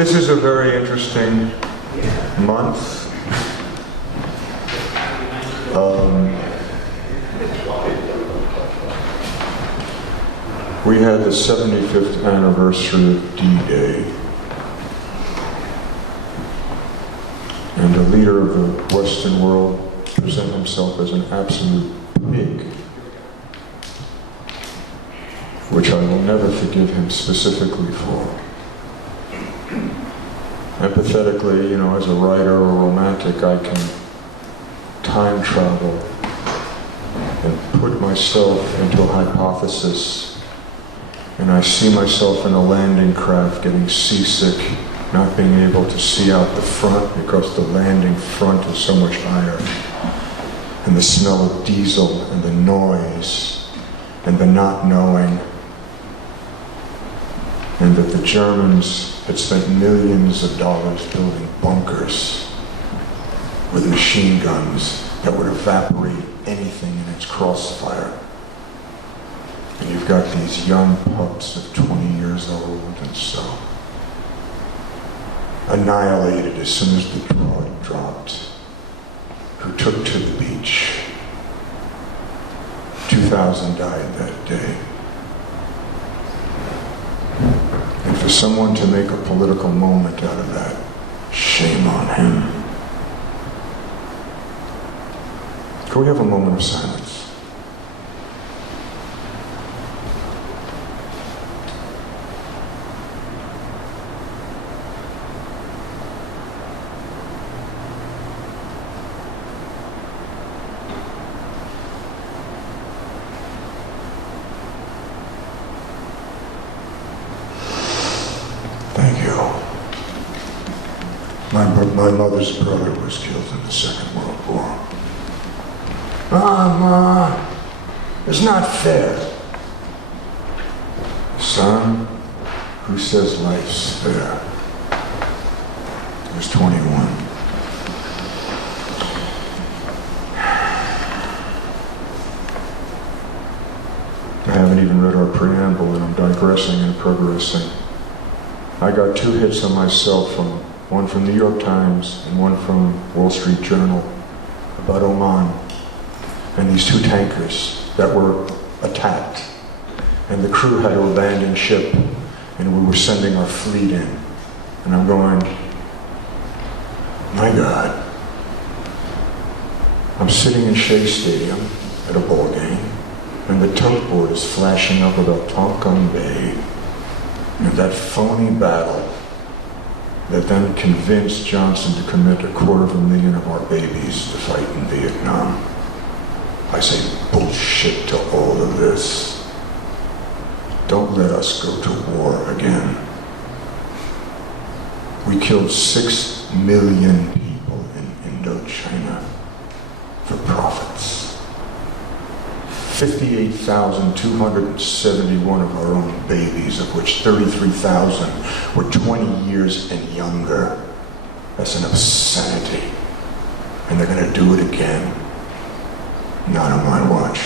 This is a very interesting month. We had the 75th anniversary of D-Day. And the leader of the Western world presented himself as an absolute pig, which I will never forgive him specifically for. Empathetically, as a writer or romantic, I can time travel and put myself into a hypothesis, and I see myself in a landing craft getting seasick, not being able to see out the front because the landing front is so much higher, and the smell of diesel and the noise and the not knowing, and that the Germans had spent millions of dollars building bunkers with machine guns that would evaporate anything in its crossfire. And you've got these young pups of 20 years old and so annihilated as soon as the draw dropped, who took to the beach. 2,000 died that day. And for someone to make a political moment out of that, shame on him. Can we have a moment of silence? Thank you. My mother's brother was killed in the Second World War. Ma, it's not fair. Son, who says life's fair? He was 21. I haven't even read our preamble, and I'm digressing and progressing. I got 2 hits on my cell phone, one from New York Times and one from Wall Street Journal about Oman and these 2 tankers that were attacked. And the crew had to abandon ship, and we were sending our fleet in. And I'm going, my God. I'm sitting in Shea Stadium at a ball game, and the tugboat is flashing up about Tonkin Bay. And that phony battle that then convinced Johnson to commit 250,000 of our babies to fight in Vietnam. I say bullshit to all of this. Don't let us go to war again. We killed 6 million people in Indochina for profits. 58,271 of our own babies, of which 33,000 were 20 years and younger. That's an obscenity. And they're going to do it again. Not on my watch.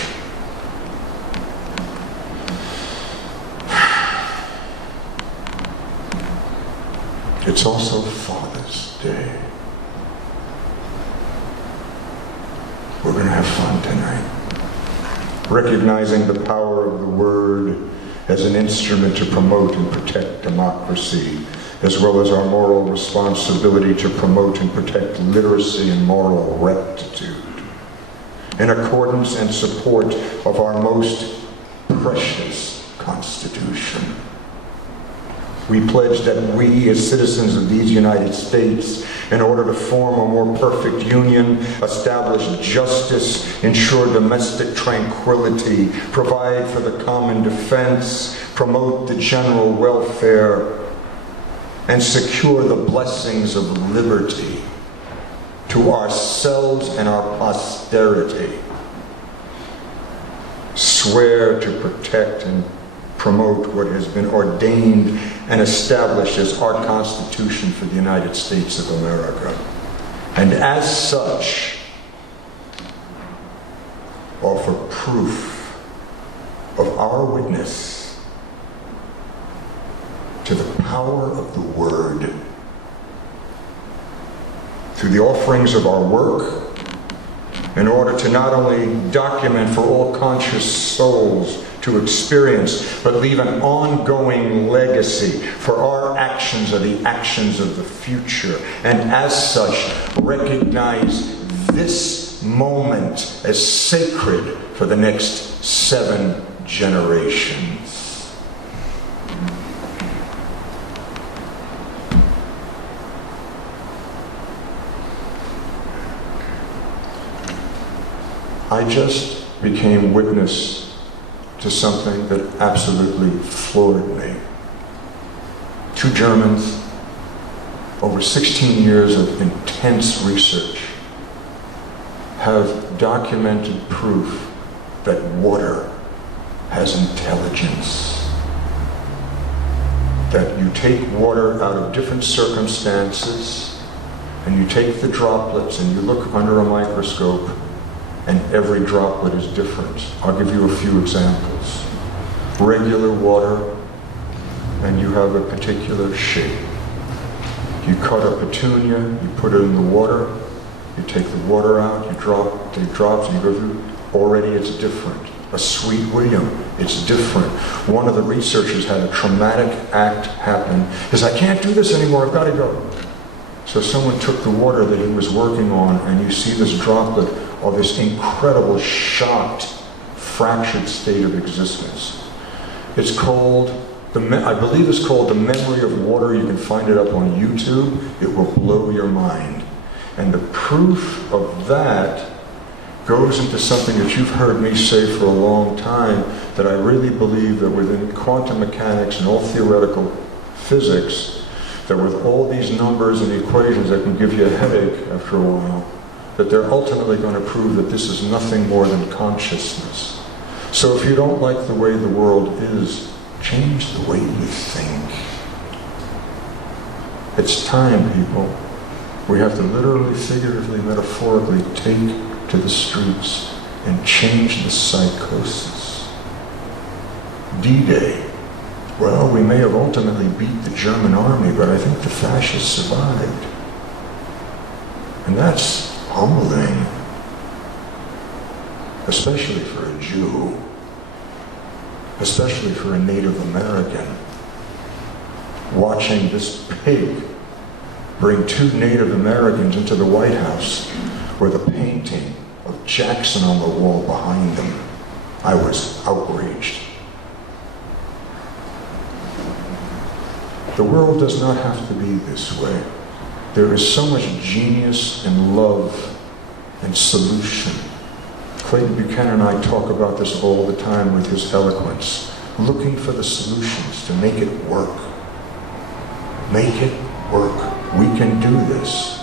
It's also Father's Day. We're going to have fun tonight. Recognizing the power of the word as an instrument to promote and protect democracy, as well as our moral responsibility to promote and protect literacy and moral rectitude, in accordance and support of our most precious Constitution. We pledge that we, as citizens of these United States, in order to form a more perfect union, establish justice, ensure domestic tranquility, provide for the common defense, promote the general welfare, and secure the blessings of liberty to ourselves and our posterity. Swear to protect and promote what has been ordained and established as our Constitution for the United States of America. And as such, offer proof of our witness to the power of the word. Through the offerings of our work, in order to not only document for all conscious souls to experience, but leave an ongoing legacy, for our actions are the actions of the future, and as such recognize this moment as sacred for the next 7 generations. I just became witness to something that absolutely floored me. 2 Germans, over 16 years of intense research, have documented proof that water has intelligence. That you take water out of different circumstances, and you take the droplets and you look under a microscope, and every droplet is different. I'll give you a few examples. Regular water, and you have a particular shape. You cut a petunia, you put it in the water, you take the water out, you take drops, and you go through. Already it's different. A sweet William, it's different. One of the researchers had a traumatic act happen. He says, I can't do this anymore, I've got to go. So someone took the water that he was working on, and you see this droplet of this incredible, shocked, fractured state of existence. It's called, I believe it's called The Memory of Water. You can find it up on YouTube. It will blow your mind. And the proof of that goes into something that you've heard me say for a long time, that I really believe that within quantum mechanics and all theoretical physics, that with all these numbers and equations that can give you a headache after a while, that they're ultimately going to prove that this is nothing more than consciousness. So if you don't like the way the world is, change the way you think. It's time, people. We have to literally, figuratively, metaphorically take to the streets and change the psychosis. D-Day. Well, we may have ultimately beat the German army, but I think the fascists survived. And that's humbling, especially for a Jew, especially for a Native American. Watching this pig bring 2 Native Americans into the White House with a painting of Jackson on the wall behind them. I was outraged. The world does not have to be this way. There is so much genius and love and solution. Clayton Buchanan and I talk about this all the time with his eloquence, looking for the solutions to make it work. Make it work. We can do this.